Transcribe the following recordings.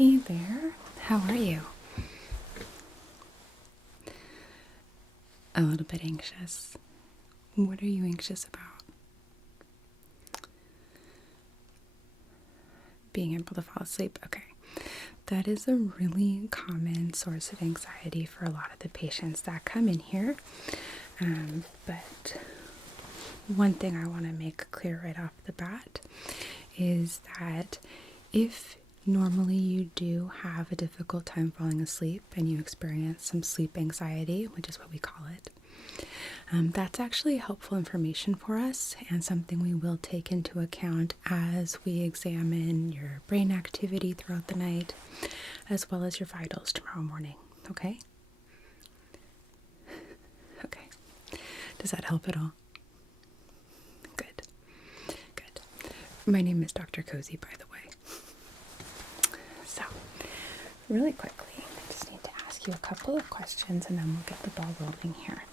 Hey there, how are you? A little bit anxious. What are you anxious about? Being able to fall asleep? Okay. That is a really common source of anxiety for a lot of the patients that come in here. But one thing I want to make clear right off the bat is that if normally you do have a difficult time falling asleep and you experience some sleep anxiety, which is what we call it, that's actually helpful information for us and something we will take into account as we examine your brain activity throughout the night, as well as your vitals tomorrow morning. Okay? Okay. Does that help at all? Good. Good. My name is Dr. Cozy, by the way. So, really quickly, I just need to ask you a couple of questions and then we'll get the ball rolling here.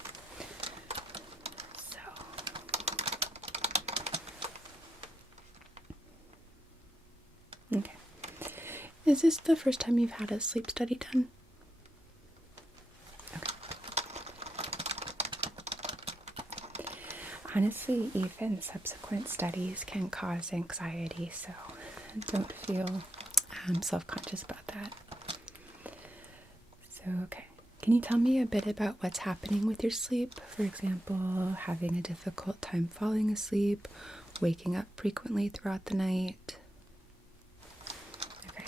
Okay. Is this the first time you've had a sleep study done? Okay. Honestly, even subsequent studies can cause anxiety, so don't feel self-conscious about that. So, okay. Can you tell me a bit about what's happening with your sleep? For example, having a difficult time falling asleep, waking up frequently throughout the night? Okay.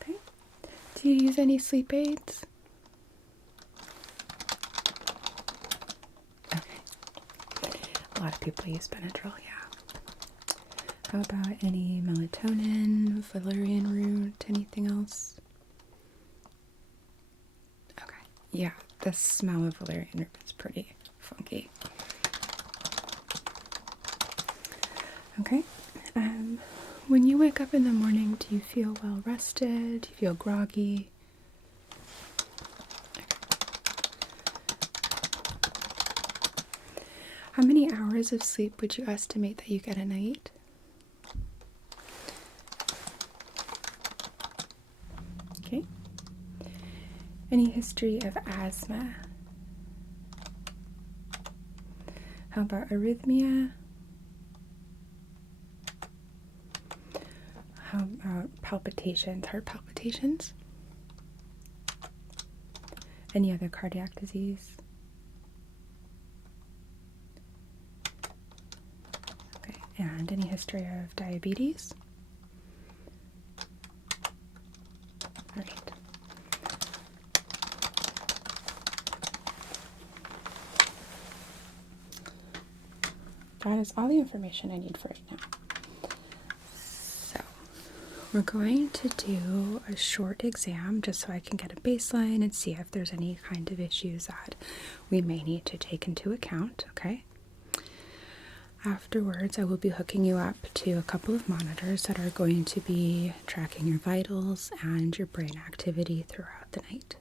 Okay. Do you use any sleep aids? Okay. A lot of people use Benadryl, yeah. How about any melatonin, valerian root, anything else? Okay. Yeah, the smell of valerian root is pretty funky. Okay. When you wake up in the morning, do you feel well rested? Do you feel groggy? How many hours of sleep would you estimate that you get a night? Okay. Any history of asthma? How about arrhythmia? How about palpitations, heart palpitations? Any other cardiac disease? Okay, and any history of diabetes? All right. That is all the information I need for right now. So, we're going to do a short exam just so I can get a baseline and see if there's any kind of issues that we may need to take into account, okay? Afterwards, I will be hooking you up to a couple of monitors that are going to be tracking your vitals and your brain activity throughout the night.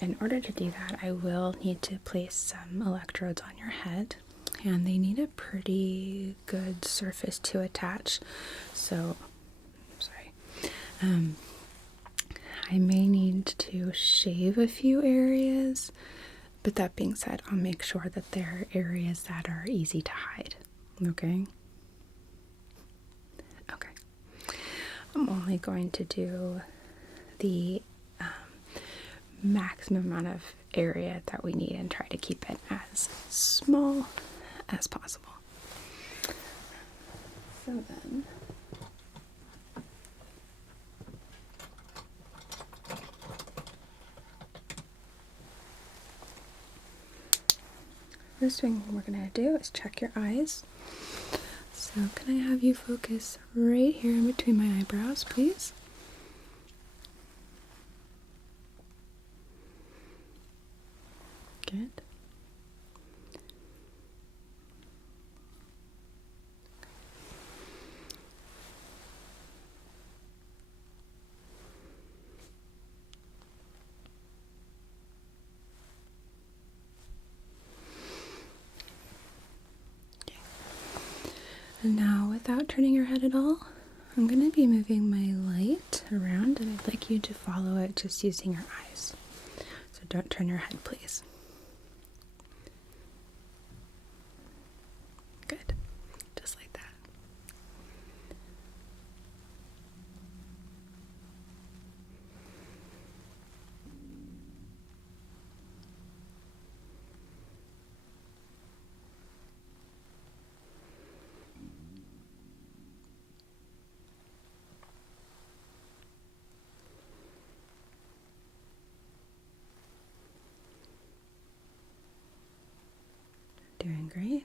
In order to do that, I will need to place some electrodes on your head, and they need a pretty good surface to attach. So, I may need to shave a few areas, but that being said, I'll make sure that there are areas that are easy to hide. Okay? Okay. I'm only going to do the maximum amount of area that we need and try to keep it as small as possible. So then, first thing we're going to do is check your eyes. So can I have you focus right here in between my eyebrows, please? Good. And now, without turning your head at all, I'm going to be moving my light around, and I'd like you to follow it just using your eyes. So don't turn your head, please. Good. Just like that. Doing great.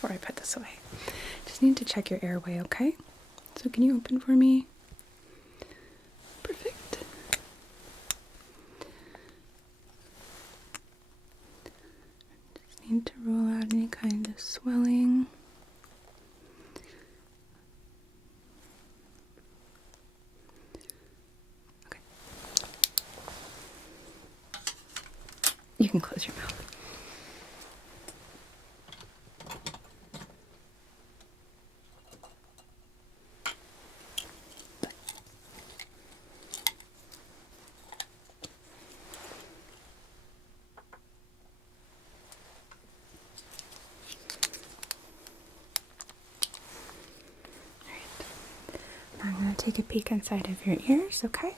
Before I put this away, just need to check your airway, okay? So can you open for me? Perfect. Just need to rule out any kind of swelling. Okay. You can close your mouth. I'm going to take a peek inside of your ears, okay?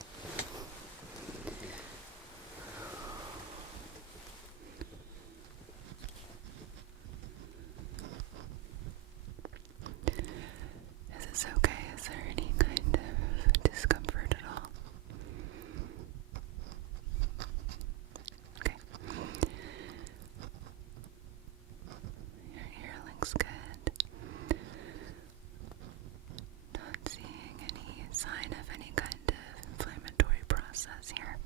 Is this okay? Is there any kind of discomfort at all? Okay. Your ear looks good. Not seeing any sign of any kind of inflammatory process here.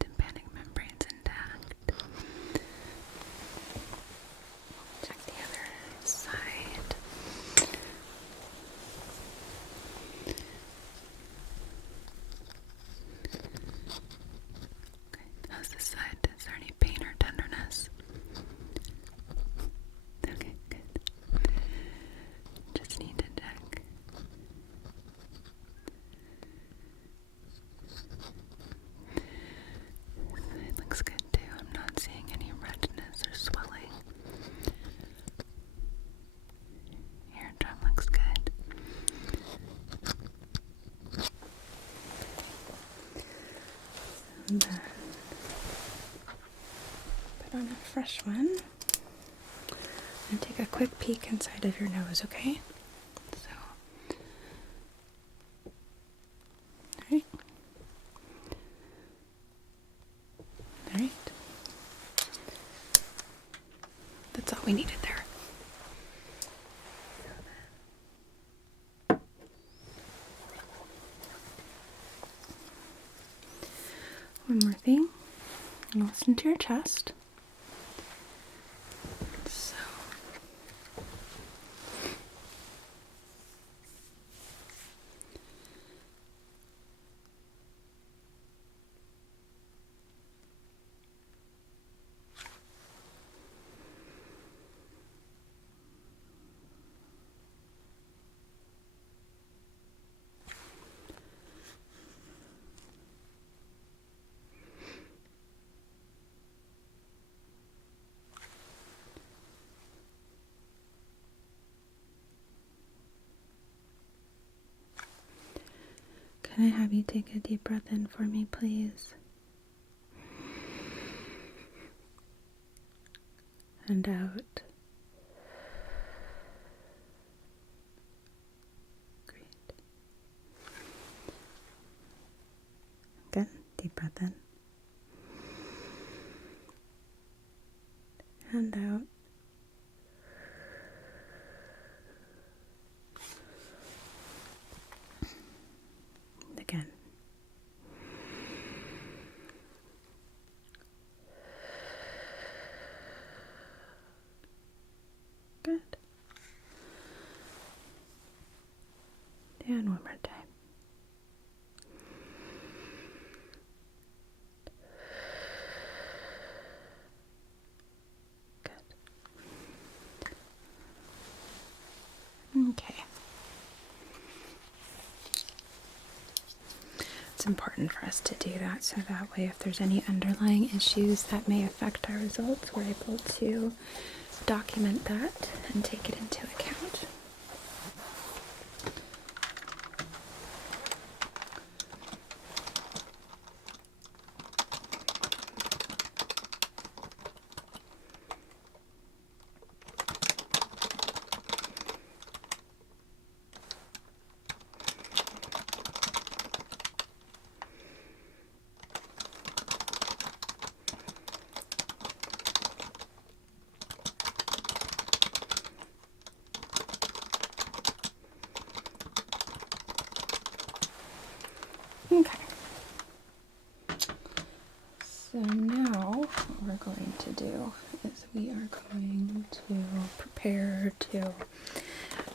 Tympanic membrane's intact. Check the other side. Okay, how's this side? Is there any pain or tenderness? Okay, good. Just need to check. It looks good too. I'm not seeing any redness or swelling. Eardrum looks good. And then put on a fresh one. And take a quick peek inside of your nose, okay? So, alright. Alright. That's all we needed there. One more thing. Listen to your chest. So, can I have you take a deep breath in for me, please? And out. Great. Again, deep breath in. And out. Again, And one more time. Good. Okay. It's important for us to do that so that way if there's any underlying issues that may affect our results, we're able to document that and take it into account. Okay. So now what we're going to do is we are going to prepare to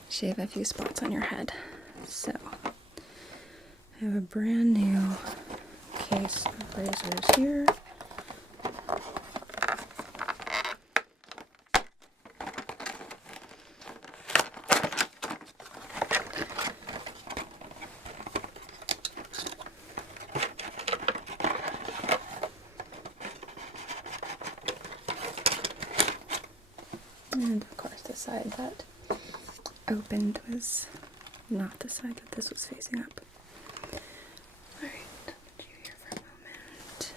shave a few spots on your head. So I have a brand new case of razors here. And of course the side that opened was not the side that this was facing up. Alright, I'll put you here for a moment.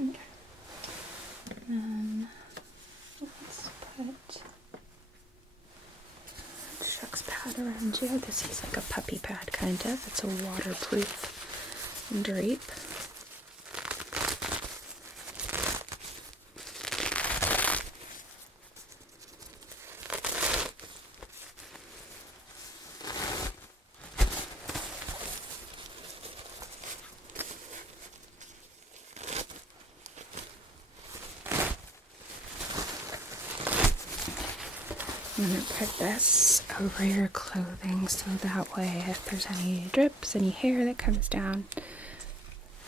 Okay. And let's put shucks pad around you. This is like a puppy pad kind of. It's a waterproof drape. I'm going to put this over your clothing so that way if there's any drips, any hair that comes down,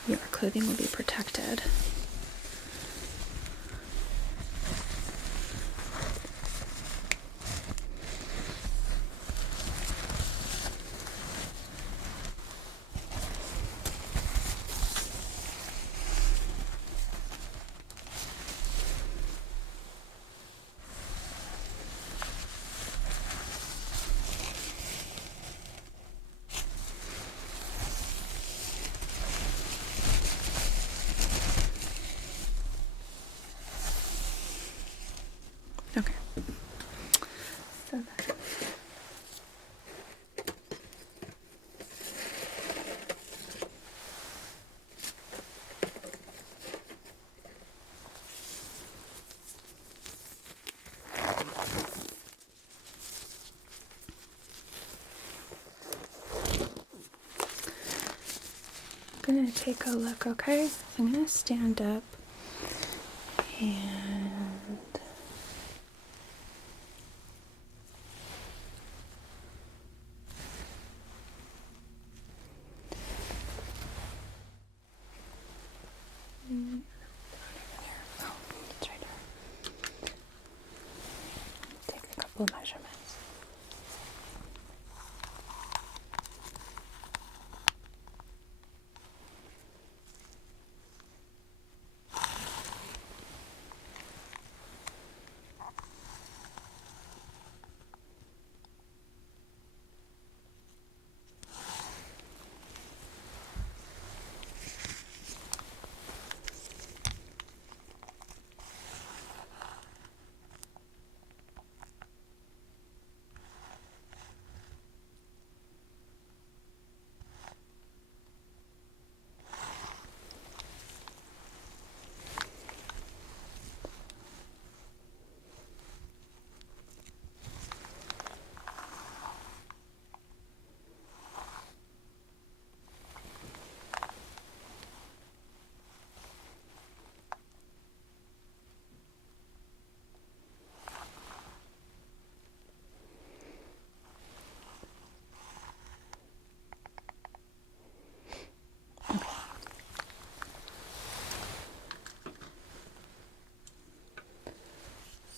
your clothing will be protected. Okay. So that. I'm going to take a look, okay? So I'm going to stand up and take a couple of measurements.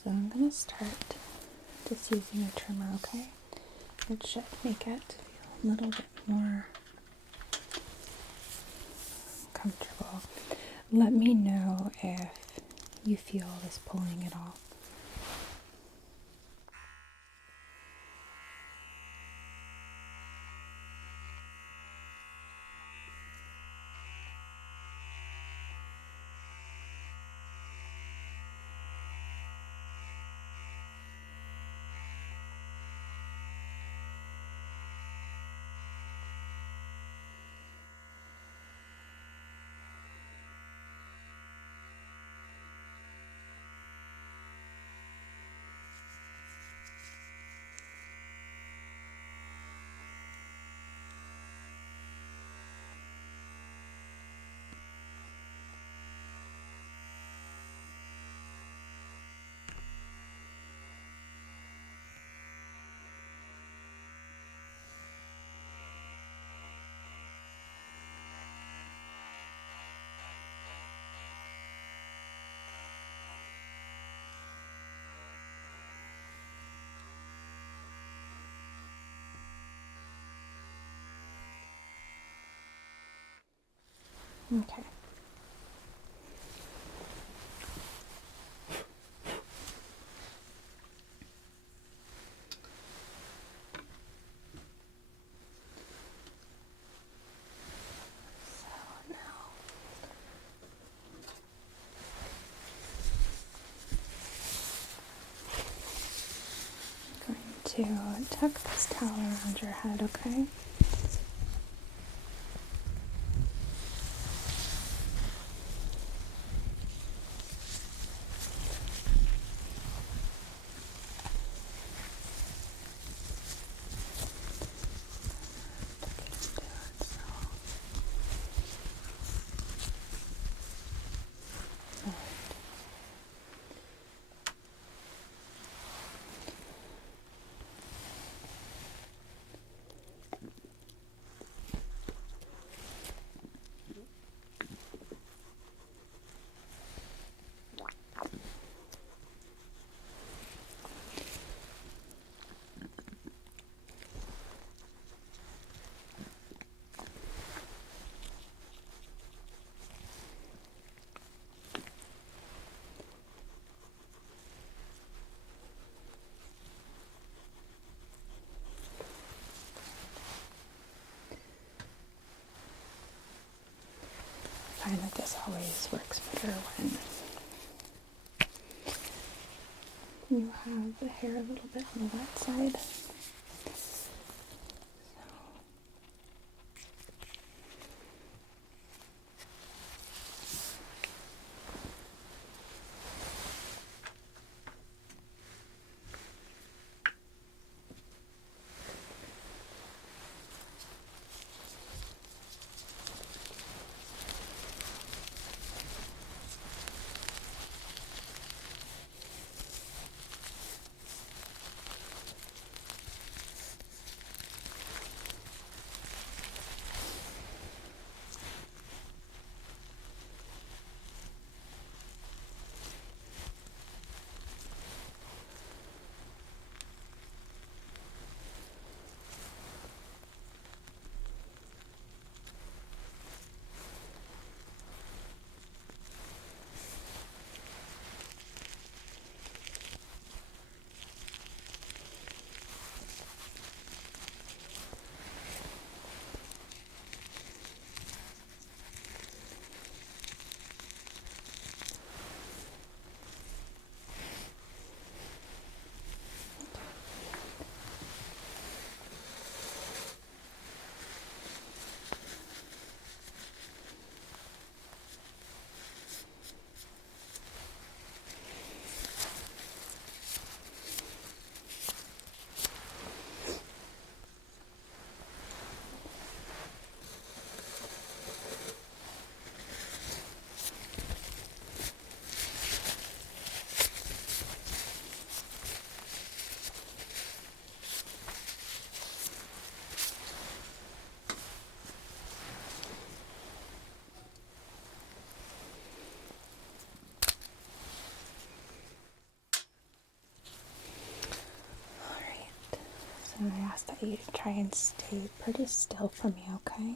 So I'm going to start just using a trimmer, okay? It should make it feel a little bit more comfortable. Let me know if you feel this pulling at all. Okay. So now I'm going to tuck this towel around your head, okay? I find that this always works better when you have the hair a little bit on the wet side. And I ask that you try and stay pretty still for me, okay?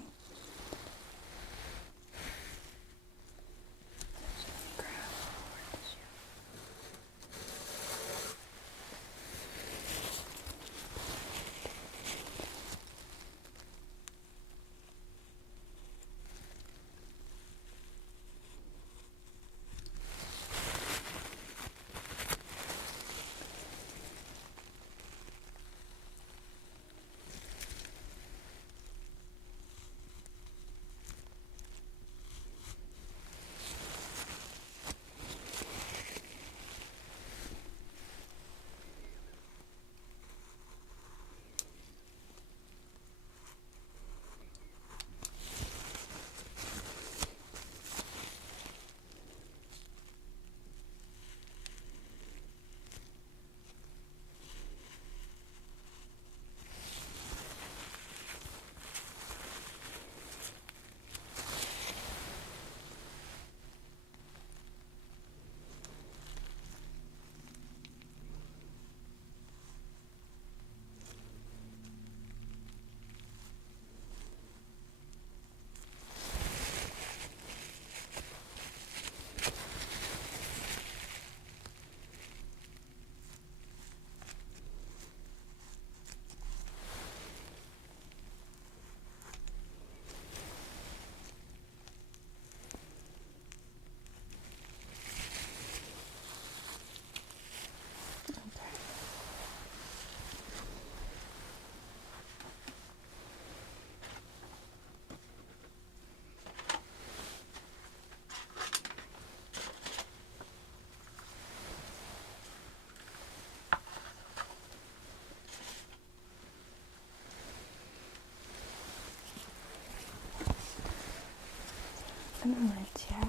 A moment, yeah.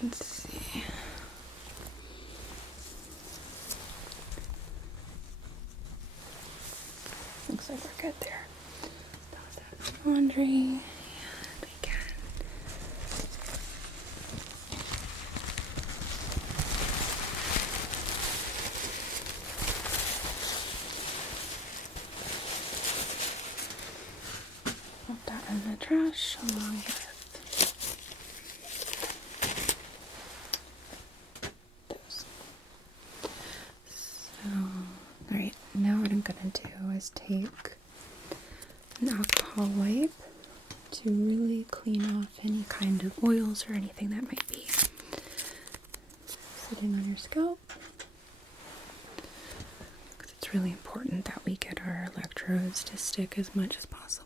Let's see. Looks like we're good there. That was laundry, and we can put that in the trash along with those. So, alright, now what I'm gonna do is take an alcohol wipe to really clean off any kind of oils or anything that might be sitting on your scalp. Because it's really important that we get our electrodes to stick as much as possible.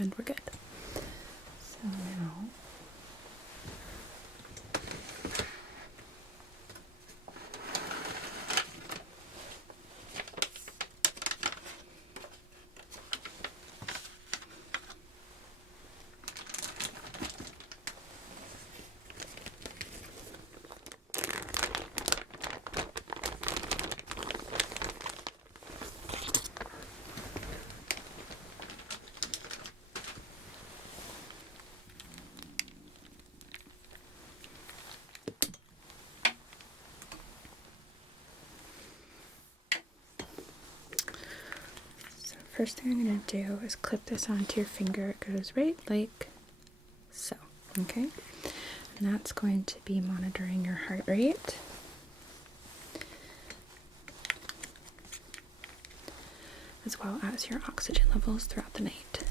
and we're good. So now first thing I'm going to do is clip this onto your finger. It goes right like so, okay? And that's going to be monitoring your heart rate, as well as your oxygen levels throughout the night.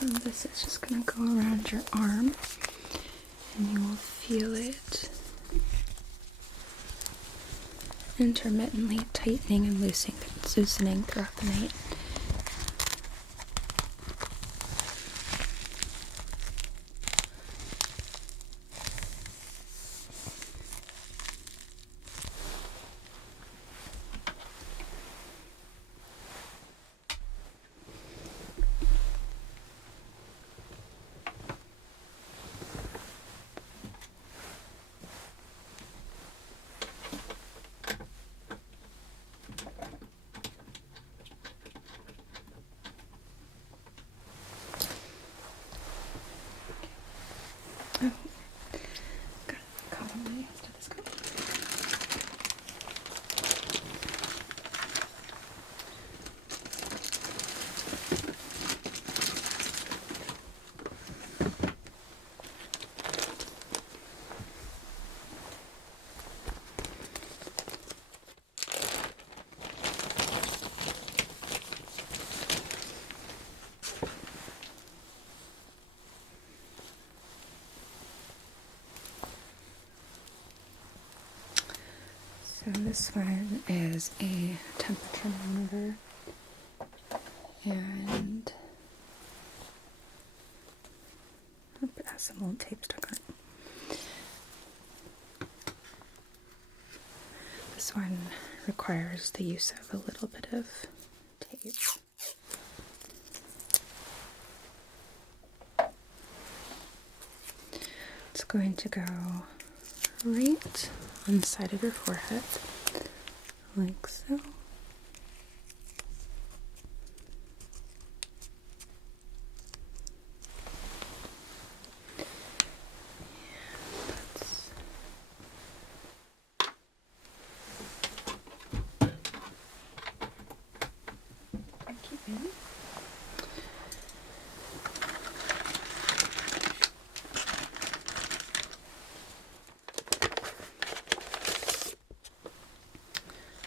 And this is just going to go around your arm, and you will feel it intermittently tightening and loosening throughout the night. Oh, got caught on my stethoscope. So this one is a temperature monitor, and it has some old tape stuck on it. This one requires the use of a little bit of tape. It's going to go right on the side of your forehead, like so.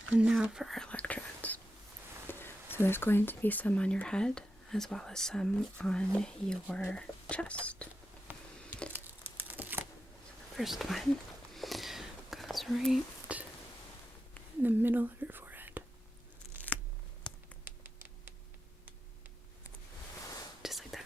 And now for our electrodes. So there's going to be some on your head as well as some on your chest. So the first one goes right in the middle of your forehead. Just like that.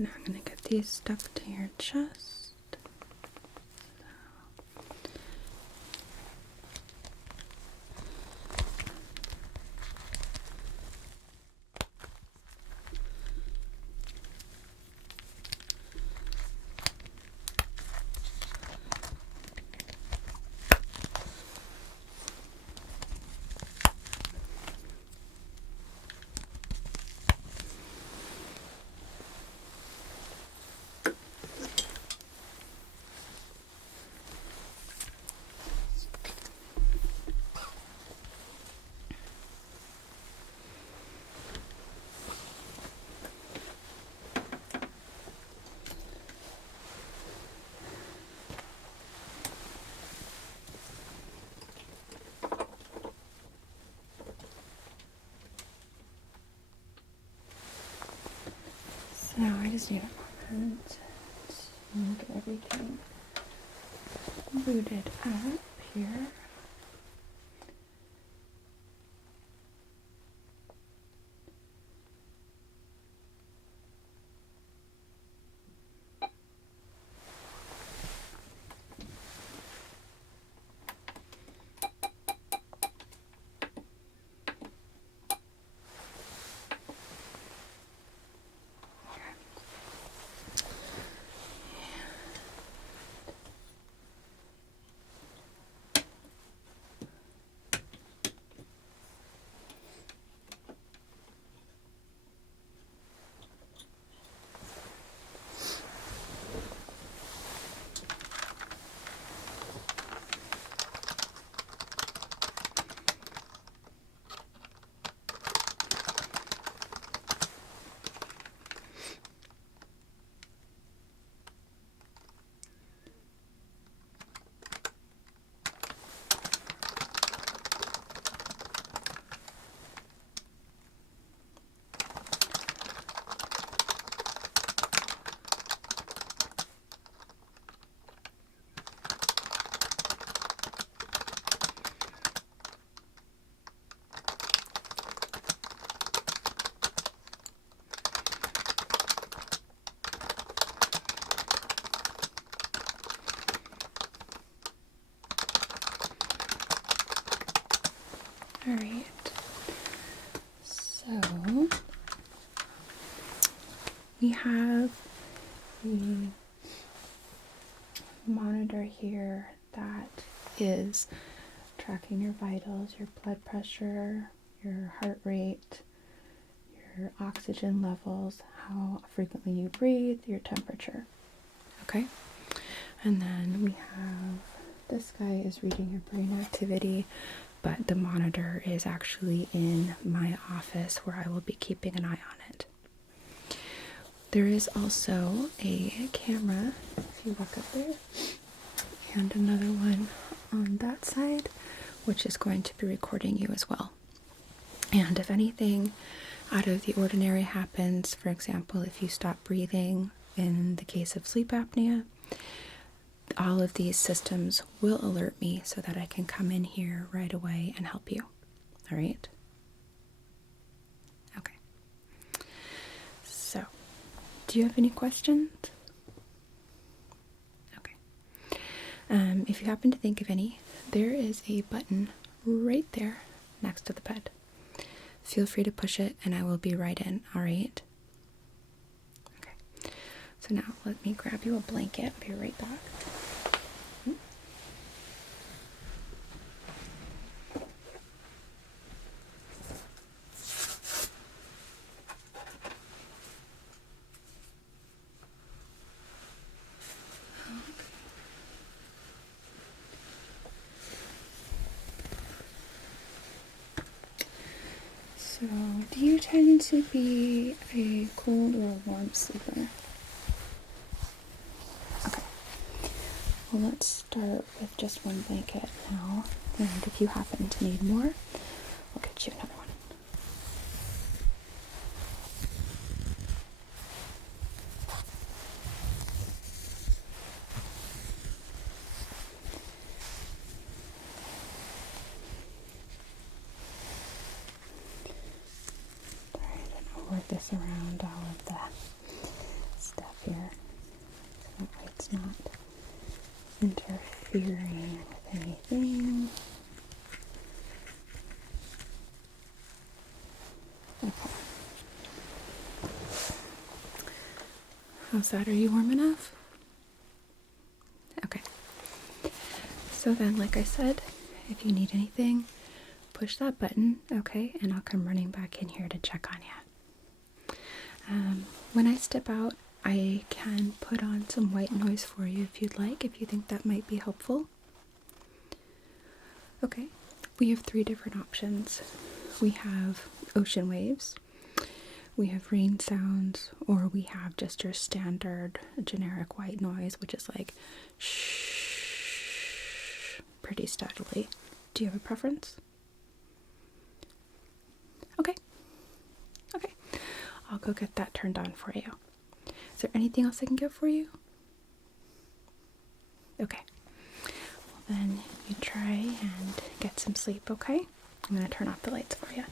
So now I'm going to get these stuck to your chest. So now I just need a moment to get everything booted up here. All right, so we have the monitor here that is tracking your vitals, your blood pressure, your heart rate, your oxygen levels, how frequently you breathe, your temperature. Okay, and then we have this guy is reading your brain activity, but the monitor is actually in my office where I will be keeping an eye on it. There is also a camera, if you look up there, and another one on that side, which is going to be recording you as well. And if anything out of the ordinary happens, for example, if you stop breathing in the case of sleep apnea, all of these systems will alert me so that I can come in here right away and help you. All right? Okay. So, do you have any questions? Okay. If you happen to think of any, there is a button right there next to the bed. Feel free to push it and I will be right in, all right? Okay. So now let me grab you a blanket. I'll be right back. So, do you tend to be a cold or a warm sleeper? Okay. Well, let's start with just one blanket now, and if you happen to need more, I'll get you another one. Alright, and I'll work this around all of the here so that way it's not interfering with anything. Okay. How's that? Are you warm enough? Okay. So then, like I said, if you need anything, push that button, okay? And I'll come running back in here to check on you. When I step out, I can put on some white noise for you if you'd like, if you think that might be helpful. Okay, we have 3 different options. We have ocean waves, we have rain sounds, or we have just your standard generic white noise, which is like shh, pretty steadily. Do you have a preference? Okay. Okay. I'll go get that turned on for you. Is there anything else I can get for you? Okay. Well, then you try and get some sleep, okay? I'm going to turn off the lights for you.